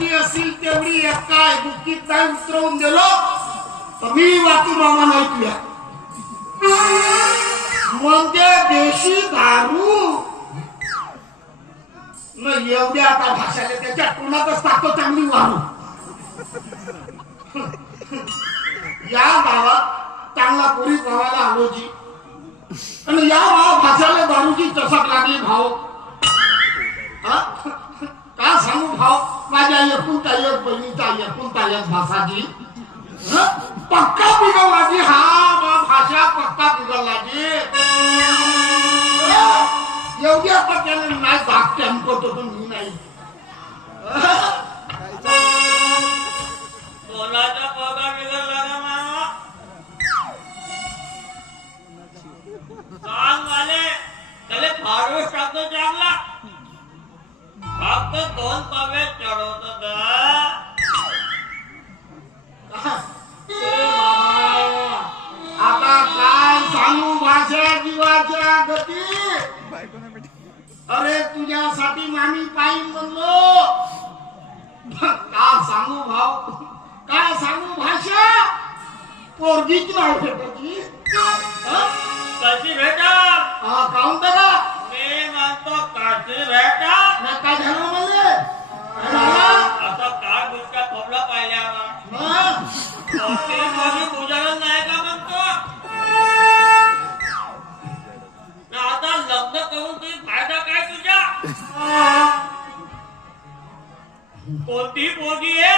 जेवढी असेल तेवढी एका बुक्कीत नाही उतरवून दिलो तर मी वाटू मामा ऐकूया म्हणजे देशी दारू न एवढ्या आता भाषाले त्याच्या तोंडातच टाकतो चांगली वारू या गावात चांगला पोरी गावाला आलो जी आणि या भाषाला दारूची चषक लागली भाव का सांगू भाव माझ्या एकुलता एक बहिणीचा एकुलता एक भाषाची पक्का बिघडला जी हा भाषा पक्का बिघडला जी एवढ्या पक्क्याने नाही धाकटे करतो पण मी नाही कोणाचा पगार बिघडला का मामा सांग वाले त्याला फाडून टाकतो चांगला फक्त 2 पावे चढवतो आता काय सांगू भाषा जीवाच्या गती अरे तुझ्यासाठी मामी पायी म्हणलो का सांगू भाऊ काय सांगू भाषा पोरगीच नाव भेटायची कशी भेटा काऊन का मी म्हणतो कशी भेटा काय झालं म्हणजे आता काय गोष्ट खोबला पाहिल्या तुझ्यावर नाही का म्हणतो आता लग्न करून तुझी फायदा काय तुझ्या कोणती पोगी आहे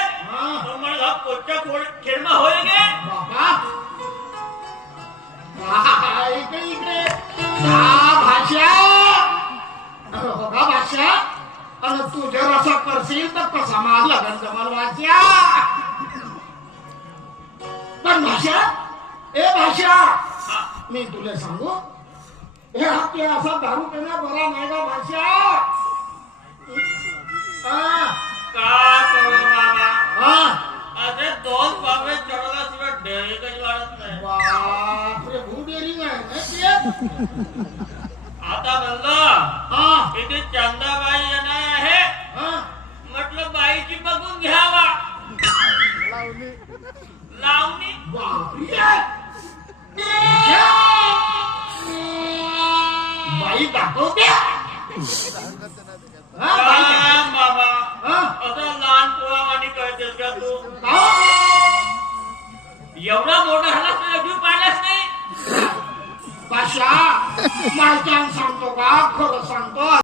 तो मला कोणत्या खेळणं होईल गे इकडे भाषा बघा भाषा आणि तू जर असा करशील तर कसा मार लागेल जमल भाषा पण भाषा ए भाषा मी तुला सांगू हे हत्ती असा दारू पिण्या बरा नाही का भाषा काय करू बाबा अरे 2 पावे चढवल्याशिवाय डेअरी कधी वाढत नाही बापरे भू डेअरी आहे आता म्हणलं इथे चंदाबाई येणार आहे म्हटलं बाईची बघून घ्यावा लावणी बाई दाखवते